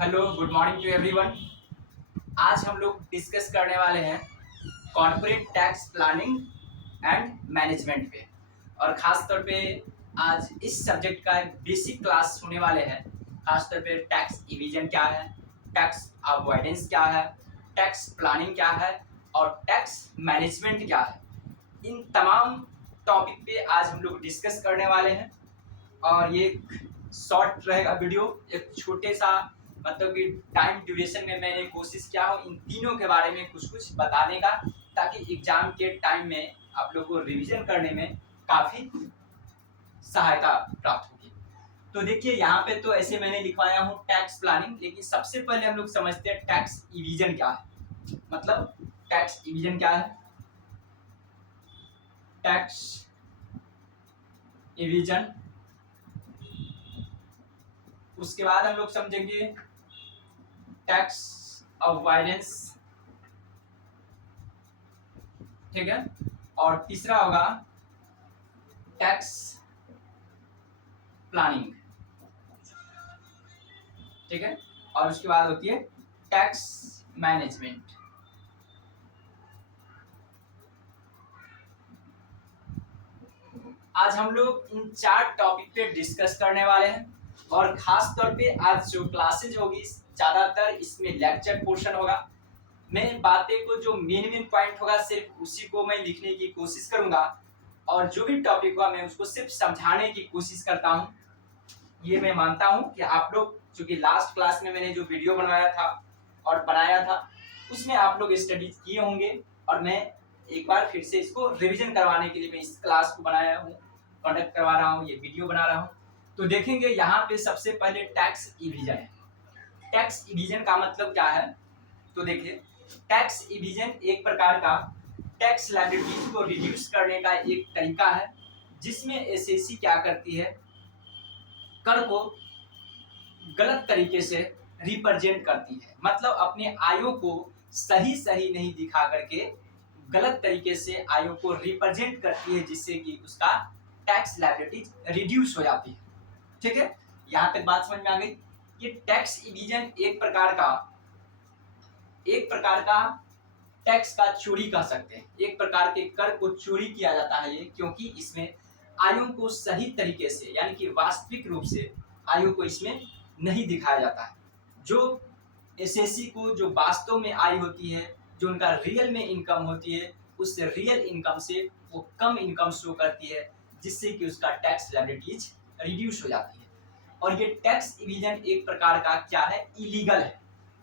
Hello, good morning to everyone. आज हम लोग डिस्कस करने वाले हैं corporate tax planning and management पे। और ख़ास तौर पे आज इस सब्जेक्ट का एक बेसिक क्लास होने वाले हैं। ख़ास तौर पे टैक्स इविजन क्या है, टैक्स अवॉइडेंस क्या है, टैक्स प्लानिंग क्या है और टैक्स मैनेजमेंट क्या है। इन तमाम टॉपिक पे आज हम लोग डिस्कस करने वाले हैं। और ये शॉर्ट रहेगा वीडियो, एक छोटे सा मतलब कि टाइम ड्यूरेशन में मैंने कोशिश किया हो इन तीनों के बारे में कुछ कुछ बताने का, ताकि एग्जाम के टाइम में आप लोग को रिवीजन करने में काफ़ी सहायता प्राप्त होगी। तो देखिए यहाँ पे तो ऐसे मैंने लिखवाया हूँ टैक्स प्लानिंग, लेकिन सबसे पहले हम लोग समझते हैं टैक्स इविजन क्या है। मतलब टैक्स इविजन क्या है, टैक्स इविजन। उसके बाद हम लोग समझेंगे टैक्स अवॉइडेंस, ठीक है। और तीसरा होगा टैक्स प्लानिंग, ठीक है। और उसके बाद होती है टैक्स मैनेजमेंट। आज हम लोग इन चार टॉपिक पे डिस्कस करने वाले हैं। और खास तौर पे आज जो क्लासेज होगी ज़्यादातर इसमें लेक्चर पोर्शन होगा। मैं बातें को जो मेन पॉइंट होगा सिर्फ उसी को मैं लिखने की कोशिश करूंगा, और जो भी टॉपिक होगा मैं उसको सिर्फ समझाने की कोशिश करता हूं। ये मैं मानता हूं कि आप लोग, चूंकि लास्ट क्लास में मैंने जो वीडियो बनवाया था और बनाया था उसमें आप लोग स्टडी किए होंगे, और मैं एक बार फिर से इसको रिवीजन करवाने के लिए मैं इस क्लास को बनाया हूँ, कंडक्ट करवा रहा हूँ, ये वीडियो बना रहा हूँ। तो देखेंगे यहाँ पे सबसे पहले टैक्स इविजन है। टैक्स इविजन का मतलब क्या है, तो देखिए टैक्स इविजन एक प्रकार का टैक्स लायबिलिटीज को रिड्यूस करने का एक तरीका है, जिसमें एसएससी क्या करती है, कर को गलत तरीके से रिप्रेजेंट करती है। मतलब अपने आयों को सही सही नहीं दिखा करके गलत तरीके से आयों को रिप्रेजेंट करती है, जिससे कि उसका टैक्स लायबिलिटीज रिड्यूस हो जाती है, ठीक है। यहाँ तक बात समझ में आ गई। ये टैक्स इविजन एक प्रकार का टैक्स का चोरी कह सकते हैं। एक प्रकार के कर को चोरी किया जाता है ये, क्योंकि इसमें आयों को सही तरीके से यानी कि वास्तविक रूप से आयों को इसमें नहीं दिखाया जाता है। जो एसएससी को जो वास्तव में आय होती है, जो उनका रियल में इनकम होती है, उस रियल इनकम से वो कम इनकम शो करती है, जिससे कि उसका टैक्स लायबिलिटीज रिड्यूस हो जाती है। और ये टैक्स इविजन एक प्रकार का क्या है, इलीगल है।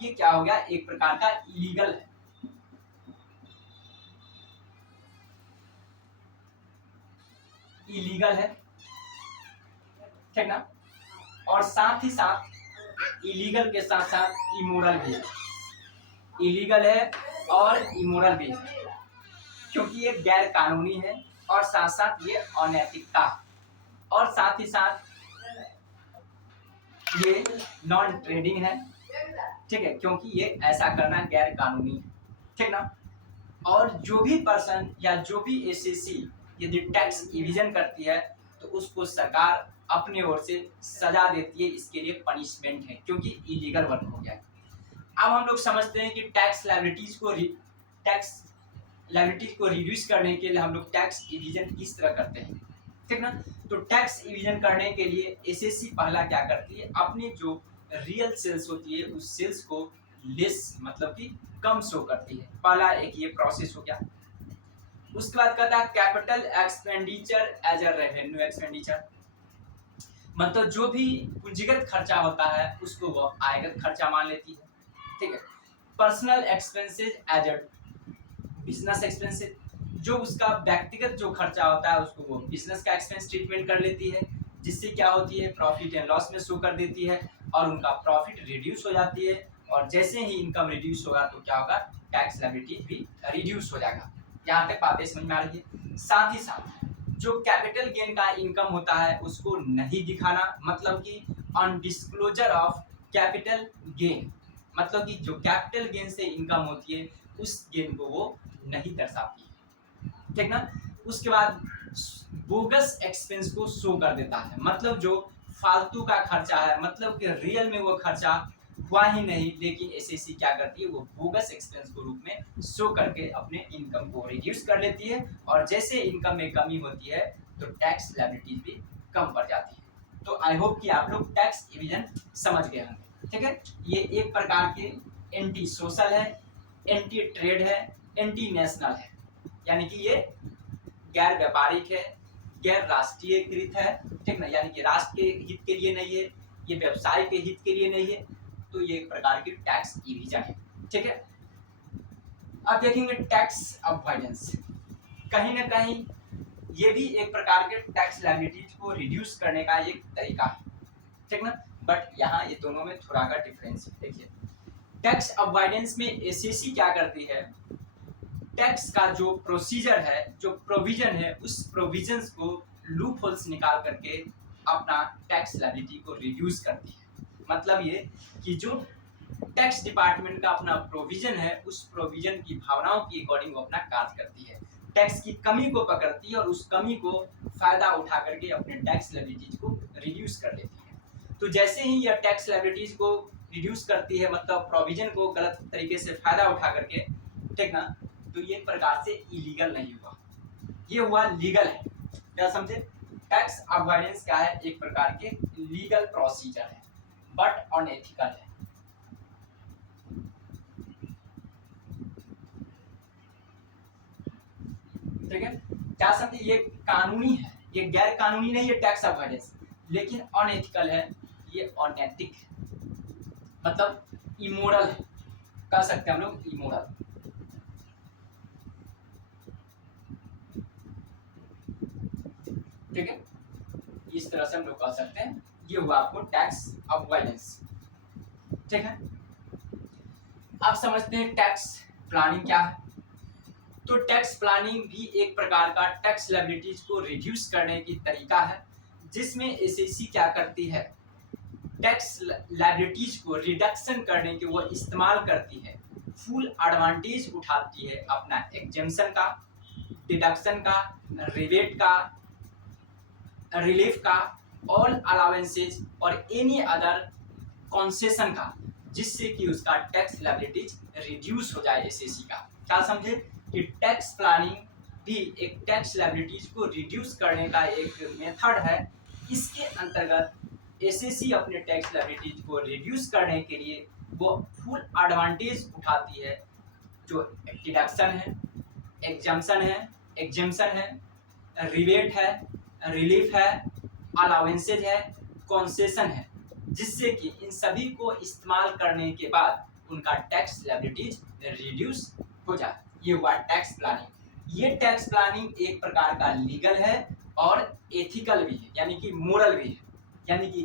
ये क्या हो गया, एक प्रकार का इलीगल है। इलीगल है, ठीक ना। और साथ ही साथ इलीगल के साथ साथ इमोरल भी है। इलीगल है और इमोरल भी है, क्योंकि ये गैर कानूनी है और साथ साथ ये अनैतिकता, और साथ ही साथ ये नॉन ट्रेडिंग है, ठीक है, क्योंकि ये ऐसा करना गैर कानूनी है, ठीक ना। और जो भी पर्सन या जो भी एसएससी यदि टैक्स इविजन करती है तो उसको सरकार अपनी ओर से सजा देती है, इसके लिए पनिशमेंट है, क्योंकि इलीगल वर्क हो गया। अब हम लोग समझते हैं कि टैक्स लायबिलिटीज को रिड्यूस करने के लिए हम लोग टैक्स इविजन किस तरह करते हैं, ठीक ना। तो टैक्स इविजन करने के लिए एसएससी पहला क्या करती है, अपनी जो रियल सेल्स होती है उस सेल्स को लेस मतलब कि कम शो करती है। पहला एक ये प्रोसेस हो गया। उसके बाद कहता है capital expenditure as a revenue expenditure, मतलब जो भी पूंजीगत खर्चा होता है उसको वो आयगत खर्चा मान लेती है, ठीक है। Personal expenses as a business expenses, जो उसका व्यक्तिगत जो खर्चा होता है उसको वो बिजनेस का एक्सपेंस ट्रीटमेंट कर लेती है, जिससे क्या होती है, प्रॉफिट एंड लॉस में शो कर देती है और उनका प्रॉफिट रिड्यूस हो जाती है। और जैसे ही इनकम रिड्यूस होगा तो क्या होगा, टैक्स लायबिलिटी भी रिड्यूस हो जाएगा। यहाँ तक बातें समझ में आ रही है। साथ ही साथ जो कैपिटल गेन का इनकम होता है उसको नहीं दिखाना, मतलब कि अनडिस्क्लोजर ऑफ कैपिटल गेन, मतलब कि जो कैपिटल गेन से इनकम होती है उस गेन को वो नहीं दर्शाती है, ठीक ना। उसके बाद बोगस एक्सपेंस को शो कर देता है, मतलब जो फालतू का खर्चा है, मतलब कि रियल में वो खर्चा हुआ ही नहीं, लेकिन एसएससी क्या करती है, वो बोगस एक्सपेंस के रूप में शो करके अपने इनकम को रिड्यूस कर लेती है, और जैसे इनकम में कमी होती है तो टैक्स लायबिलिटीज भी कम पड़ जाती है। तो आई होप कि आप लोग टैक्स इविजन समझ गए होंगे। ठीक है, ये एक प्रकार के एंटी सोशल है, एंटी ट्रेड है, एंटी नेशनल है, यानी कि ये गैर व्यापारिक है, गैर राष्ट्रीयकृत है, ठीक ना, यानी कि राष्ट्र के हित के लिए नहीं है, ये व्यवसाय के हित के लिए नहीं है। तो ये एक प्रकार की टैक्स इविजन है। ठीक है, अब देखेंगे टैक्स अवॉइडेंस। कहीं ना कहीं ये भी एक प्रकार के टैक्स लायबिलिटीज को रिड्यूस करने का एक तरीका है, ठीक ना, बट यहाँ ये दोनों में थोड़ा का डिफरेंस है। देखिए, टैक्स अवॉइडेंस में एसएससी क्या करती है, टैक्स का जो प्रोसीजर है, जो प्रोविजन है, उस प्रोविजंस को लूप होल्स निकाल करके अपना टैक्स लायबिलिटी को रिड्यूस करती है। मतलब ये कि जो टैक्स डिपार्टमेंट का अपना प्रोविजन है, उस प्रोविजन की भावनाओं की अकॉर्डिंग वो अपना कार्य करती है, टैक्स की कमी को पकड़ती है और उस कमी को फायदा उठा करके अपने टैक्स लायबिलिटीज को रिड्यूस कर लेती है। तो जैसे ही यह टैक्स लायबिलिटीज को रिड्यूस करती है, मतलब प्रोविजन को गलत तरीके से फायदा उठा करके, ठीक ना, तो ये प्रकार से इलीगल नहीं हुआ, ये हुआ लीगल है। क्या समझे? टैक्स अवॉइडेंस क्या है? एक प्रकार के लीगल प्रोसीजर है, बट अनएथिकल है। ठीक है, क्या समझे? ये कानूनी है, ये गैर कानूनी नहीं है टैक्स अवॉइडेंस, लेकिन अनएथिकल है, ये अनैतिक है, मतलब इमोरल है, कह सकते हैं हम लोग इमोरल। ठीक है, इस तरह से हम लोग कह सकते हैं। ये हुआ आपको टैक्स अवॉइडेंस। ठीक है, अब समझते हैं टैक्स प्लानिंग क्या है। तो टैक्स प्लानिंग भी एक प्रकार का टैक्स लायबिलिटीज को रिड्यूस करने की तरीका है, जिसमें एसएससी क्या करती है, टैक्स लायबिलिटीज को रिडक्शन करने के वो इस्तेमाल करती है, फुल एडवांटेज उठाती है अपना एग्जेम्पशन का, डिडक्शन का, रिबेट का, रिलीफ का, ऑल अलाउंसेज और एनी अदर कंसेशन का, जिससे कि उसका टैक्स लायबिलिटीज रिड्यूस हो जाए एसएससी का। क्या समझे कि टैक्स प्लानिंग भी एक टैक्स लायबिलिटीज को रिड्यूस करने का एक मेथड है। इसके अंतर्गत एसएससी अपने टैक्स लायबिलिटीज को रिड्यूस करने के लिए वो फुल एडवांटेज उठाती है, जो डिडक्शन है, एग्जेम्पशन है, रिबेट है, रिलीफ है, अलाउंसेज है, कंसेशन है, जिससे कि इन सभी को इस्तेमाल करने के बाद उनका टैक्स लायबिलिटीज रिड्यूस हो जाए। ये हुआ टैक्स प्लानिंग। ये टैक्स प्लानिंग एक प्रकार का लीगल है और एथिकल भी है, यानी कि मोरल भी है, यानी कि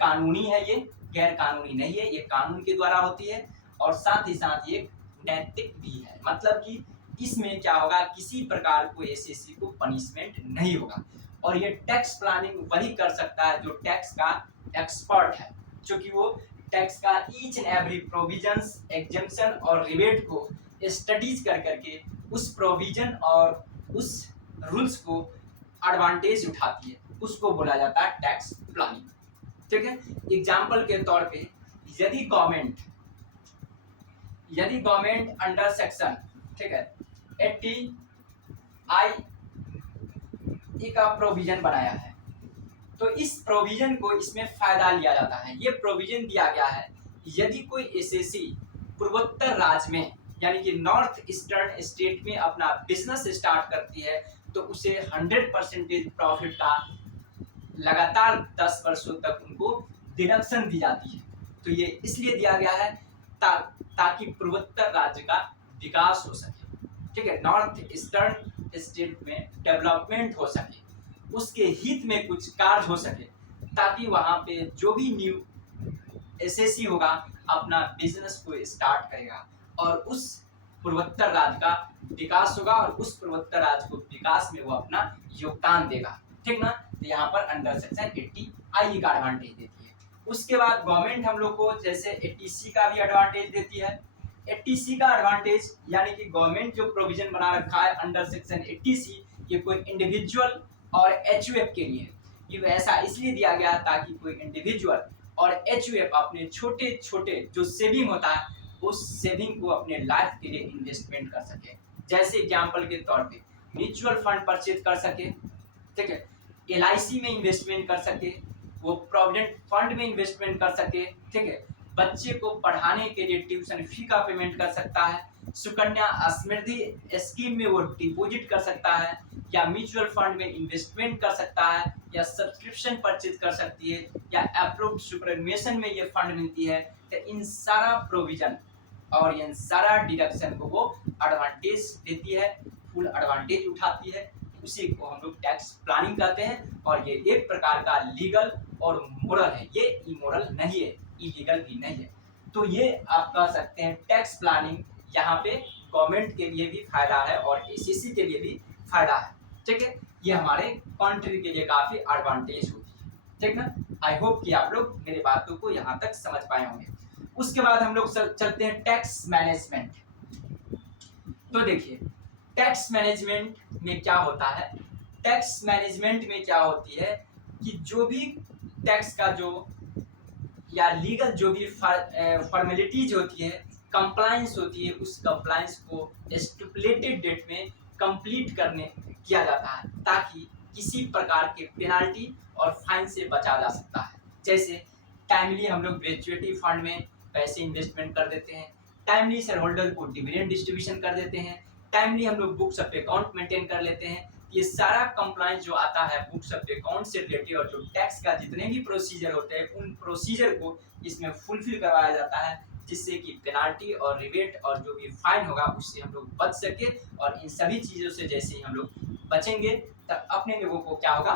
कानूनी है, ये गैर कानूनी नहीं है, ये कानून के द्वारा होती है, और साथ ही साथ ये नैतिक भी है। मतलब कि इसमें क्या होगा, किसी प्रकार को एसएससी को पनिशमेंट नहीं होगा, और ये टैक्स प्लानिंग वही कर सकता है जो टैक्स का एक्सपर्ट है, क्योंकि वो टैक्स का each and every provisions, exemption और रिबेट को स्टडीज कर करके उस प्रोविजन और उस रूल्स को एडवांटेज उठाती है, उसको बोला जाता है टैक्स प्लानिंग। ठीक है, एग्जाम्पल के तौर पे यदि गवर्नमेंट अंडर सेक्शन, ठीक है, 80I का प्रोविजन बनाया है, तो इस प्रोविजन को इसमें फायदा लिया जाता है। ये प्रोविजन दिया गया है, यदि कोई एसएससी पूर्वोत्तर राज्य में, यानी कि नॉर्थ ईस्टर्न स्टेट में अपना बिजनेस स्टार्ट करती है, तो उसे 100% प्रॉफिट का लगातार 10 वर्षों तक उनको डिडक्शन दी जाती है। तो ये इसलिए दिया गया है ताकि पूर्वोत्तर राज्य का विकास हो सके। ठीक है, नॉर्थ ईस्टर्न स्टेट में डेवलपमेंट हो सके, उसके हित में कुछ कार्य हो सके, ताकि वहाँ पे जो भी न्यू एसएससी होगा अपना बिजनेस को स्टार्ट करेगा और उस पूर्वोत्तर राज्य का विकास होगा, और उस पूर्वोत्तर राज्य को विकास में वो अपना योगदान देगा। ठीक ना, तो यहाँ पर अंडर सेक्शन 80I का एडवांटेज देती है। उसके बाद गवर्नमेंट हम लोग को जैसे 80C का भी एडवांटेज देती है। 80C का एडवांटेज यानी कि गवर्नमेंट जो प्रोविजन बना रखा है अंडर सेक्शन 80C, ये कोई इंडिविजुअल और एचयूएफ के लिए, ये ऐसा इसलिए दिया गया ताकि कोई इंडिविजुअल और एचयूएफ अपने छोटे छोटे जो सेविंग होता है उस सेविंग को अपने लाइफ के लिए इन्वेस्टमेंट कर सके। जैसे एग्जाम्पल के तौर पे म्यूचुअल फंड परचेज कर सके, ठीक है, एलआईसी में इन्वेस्टमेंट कर सके, वो प्रोविडेंट फंड में इन्वेस्टमेंट कर सके, ठीक है, बच्चे को पढ़ाने के लिए ट्यूशन फी का पेमेंट कर सकता है, सुकन्या समृद्धि स्कीम में वो डिपॉजिट कर सकता है, या म्यूचुअल फंड में इन्वेस्टमेंट कर सकता है, या सब्सक्रिप्शन परचेज कर सकती है, या अप्रूव्ड सुपरमेशन में ये फंड मिलती है। तो इन सारा प्रोविजन और इन सारा डिडक्शन को वो एडवांटेज देती है, फुल एडवांटेज उठाती है। उसी को हम लोग टैक्स प्लानिंग कहते हैं। और ये एक प्रकार का लीगल और मोरल है, ये इमोरल नहीं है, इलीगल भी नहीं है। तो ये आप कह सकते हैं टैक्स प्लानिंग यहाँ पे गवर्नमेंट के लिए भी फायदा है और एसएससी के लिए भी फायदा है, ठीक है। ये हमारे कंट्री के लिए काफी एडवांटेज होती है, ठीक ना। आई होप कि आप लोग मेरे बातों को यहाँ तक समझ पाए होंगे। उसके बाद हम लोग चलते हैं टैक्स मैनेजमेंट। तो देखिए टैक्स मैनेजमेंट में क्या होता है, टैक्स मैनेजमेंट में क्या होती है कि जो भी टैक्स का जो या लीगल जो भी फॉर्मेलिटीज होती है, कंप्लायंस होती है, उस कंप्लायंस को स्टिपुलेटेड डेट में कंप्लीट करने किया जाता है ताकि किसी प्रकार के पेनाल्टी और फाइन से बचा जा सकता है। जैसे टाइमली हम लोग ग्रेजुएटी फंड में पैसे इन्वेस्टमेंट कर देते हैं, टाइमली शेयर होल्डर को डिविडेंड डिस्ट्रीब्यूशन कर देते हैं, टाइमली हम लोग बुक्स ऑफ अकाउंट मेंटेन कर लेते हैं। ये सारा कंप्लायंस जो आता है बुक्स ऑफ अकाउंट से रिलेटेड और जो टैक्स का जितने भी प्रोसीजर होते हैं उन प्रोसीजर को इसमें फुलफिल करवाया जाता है, जिससे कि पेनाल्टी और रिबेट और जो भी फाइन होगा उससे हम लोग बच सके। और इन सभी चीज़ों से जैसे ही हम लोग बचेंगे तब अपने लोगों को क्या होगा,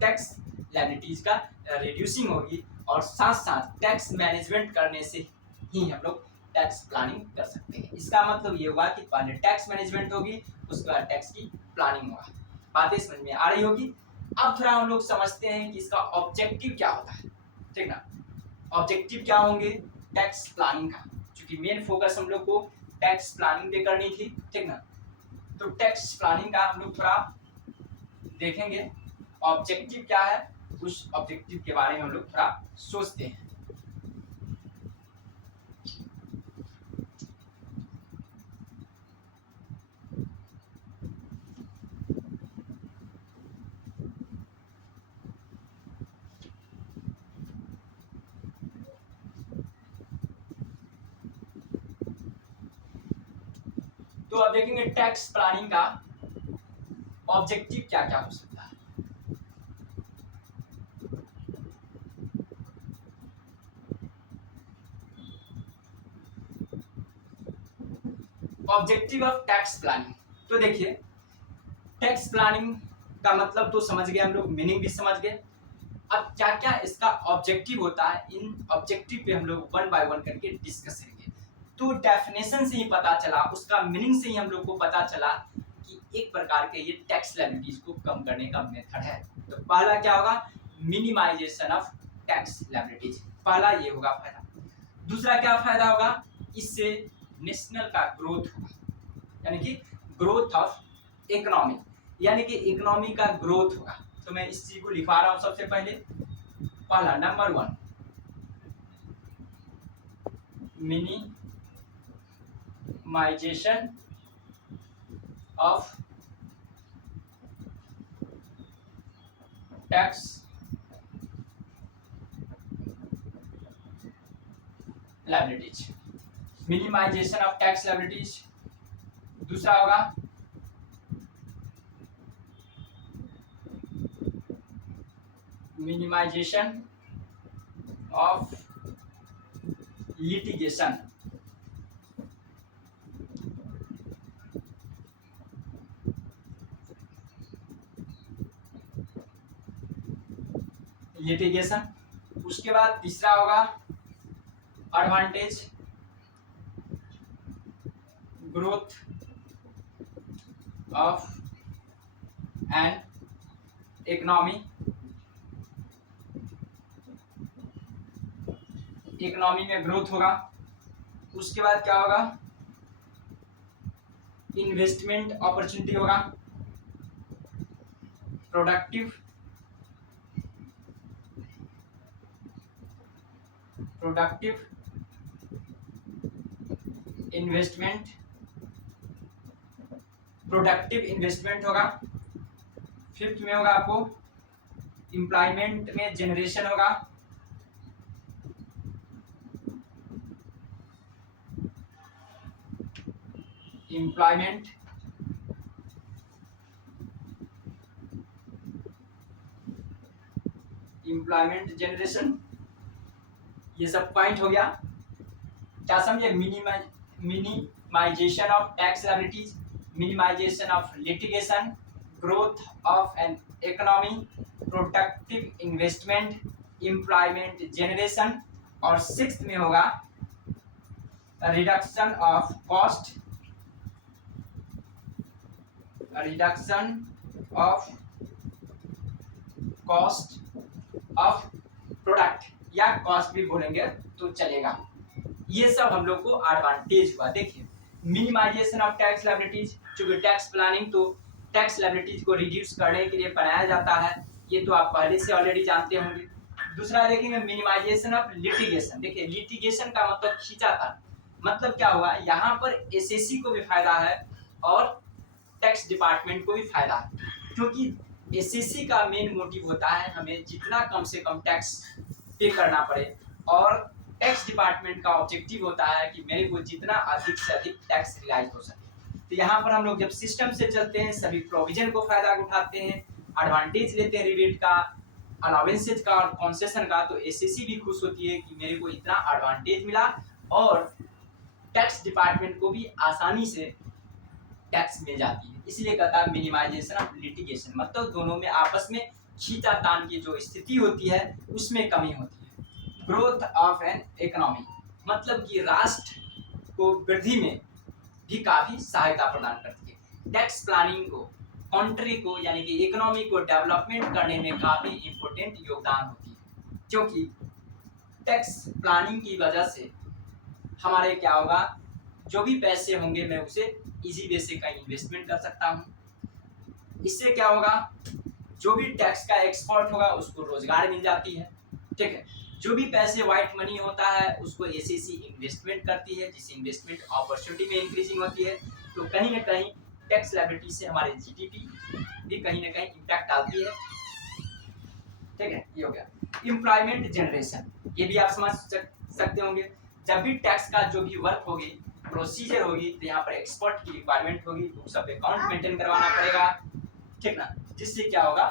टैक्स लायबिलिटीज का रिड्यूसिंग होगी और साथ साथ टैक्स मैनेजमेंट करने से ही हम लोग टैक्स प्लानिंग कर सकते हैं। इसका मतलब ये हुआ कि पहले टैक्स मैनेजमेंट होगी, उसके बाद टैक्स की प्लानिंग होगा। बातें समझ में आ रही होगी। अब थोड़ा हम लोग समझते हैं कि इसका ऑब्जेक्टिव क्या होता है, ठीक ना। ऑब्जेक्टिव क्या होंगे टैक्स प्लानिंग का, क्योंकि मेन फोकस हम लोग को टैक्स प्लानिंग पे करनी थी, ठीक ना। तो टैक्स प्लानिंग का हम लोग थोड़ा देखेंगे ऑब्जेक्टिव क्या है, उस ऑब्जेक्टिव के बारे में हम लोग थोड़ा सोचते हैं। तो अब देखेंगे टैक्स प्लानिंग का ऑब्जेक्टिव क्या क्या हो सकता है। ऑब्जेक्टिव ऑफ टैक्स प्लानिंग, तो देखिए टैक्स प्लानिंग का मतलब तो समझ गए हम लोग, मीनिंग भी समझ गए। अब क्या क्या इसका ऑब्जेक्टिव होता है, इन ऑब्जेक्टिव पे हम लोग वन बाय वन करके डिस्कस करेंगे। तो डेफिनेशन से ही पता चला, उसका मीनिंग से ही हम लोग को पता चला कि एक प्रकार के ये टैक्स लायबिलिटीज को कम करने का मेथड है। तो पहला क्या होगा, मिनिमाइजेशन ऑफ टैक्स लायबिलिटीज, पहला ये होगा फायदा। दूसरा क्या फायदा होगा, इससे नेशनल का ग्रोथ होगा, यानी कि ग्रोथ ऑफ इकोनॉमी, यानी कि इकोनॉमी का ग्रोथ होगा। तो मैं इस चीज को लिखवा रहा हूं सबसे पहले, पहला number 1 minimisation of tax liabilities, minimisation of tax liabilities. दूसरा होगा मिनिमाइजेशन ऑफ लिटिगेशन, लिटिगेशन। उसके बाद तीसरा होगा advantage growth of an economy, economy में ग्रोथ होगा। उसके बाद क्या होगा, इन्वेस्टमेंट अपॉर्चुनिटी होगा, productive productive investment, productive investment होगा। फिफ्थ में होगा आपको एम्प्लॉयमेंट में जनरेशन होगा। एम्प्लॉयमेंट, एम्प्लॉयमेंट जनरेशन, ये सब पॉइंट हो गया। क्या समझे? Minimisation of tax liabilities, minimisation of litigation, growth of an economy, productive investment, employment generation, और सिक्स्थ में होगा reduction of cost, reduction of cost of product, या कॉस्ट भी बोलेंगे तो चलेगा। ये सब हम लोग को एडवांटेज हुआ। देखिए, मिनिमाइजेशन ऑफ टैक्स लायबिलिटीज, चूंकि टैक्स प्लानिंग तो टैक्स लायबिलिटीज को रिड्यूस करने के लिए बनाया जाता है, ये तो आप पहले से ऑलरेडी जानते होंगे। दूसरा देखेंगे मिनिमाइजेशन ऑफ लिटिगेशन। देखिए, लिटिगेशन का मतलब खींचातान, मतलब क्या हुआ, यहाँ पर एसएससी को भी फायदा है और टैक्स डिपार्टमेंट को भी फायदा है, क्योंकि एसएससी का मेन मोटिव होता है हमें जितना कम से कम टैक्स पे करना पड़े, और टैक्स डिपार्टमेंट का ऑब्जेक्टिव होता है कि मेरे को जितना अधिक से अधिक टैक्स रिलाइज हो सके। तो यहाँ पर हम लोग जब सिस्टम से चलते हैं, सभी प्रोविजन को फायदा उठाते हैं, एडवांटेज लेते हैं रिबेट का, अलाउंसेज का और कंसेशन का, तो एसएससी भी खुश होती है कि मेरे को इतना एडवांटेज मिला, और टैक्स डिपार्टमेंट को भी आसानी से टैक्स मिल जाती है। इसलिए कहता है मिनिमाइजेशन ऑफ लिटिगेशन, मतलब दोनों में आपस में खींचातान की जो स्थिति होती है उसमें कमी होती है। ग्रोथ ऑफ एन इकोनॉमी, मतलब कि राष्ट्र को वृद्धि में भी काफी सहायता प्रदान करती है। टैक्स प्लानिंग को, कंट्री को यानी कि इकोनॉमी को डेवलपमेंट करने में काफी इंपॉर्टेंट योगदान होती है, क्योंकि टैक्स प्लानिंग की वजह से हमारे क्या होगा, जो भी पैसे होंगे मैं उसे इजी वे से कहीं इन्वेस्टमेंट कर सकता हूँ। इससे क्या होगा, जो भी टैक्स का एक्सपर्ट होगा उसको रोजगार मिल जाती है, ठीक है। जो भी पैसे व्हाइट मनी होता है उसको एसएससी इन्वेस्टमेंट करती है, जिससे इन्वेस्टमेंट अपॉर्चुनिटी में इंक्रीजिंग होती है। तो कहीं ना कहीं टैक्स लायबिलिटी से हमारे जीडीपी भी कहीं ना कहीं इम्पैक्ट डालती है, ठीक है। ये हो गया एम्प्लॉयमेंट जनरेशन, ये भी आप समझ सकते होंगे। जब भी टैक्स का जो भी वर्क होगी, प्रोसीजर होगी, तो यहाँ पर एक्सपर्ट की रिक्वायरमेंट होगी, तो सब अकाउंट मेंटेन करवाना पड़ेगा, ठीक ना, जिससे क्या होगा,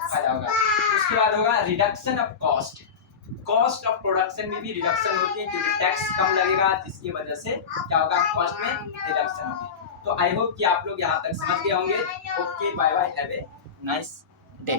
फायदा होगा। उसके बाद होगा reduction of cost, cost of production में भी रिडक्शन होती है, क्योंकि टैक्स कम लगेगा, जिसकी वजह से क्या होगा, कॉस्ट में रिडक्शन होगी। तो आई होप कि आप लोग यहाँ तक समझ गए होंगे। Okay, bye bye, have a nice day.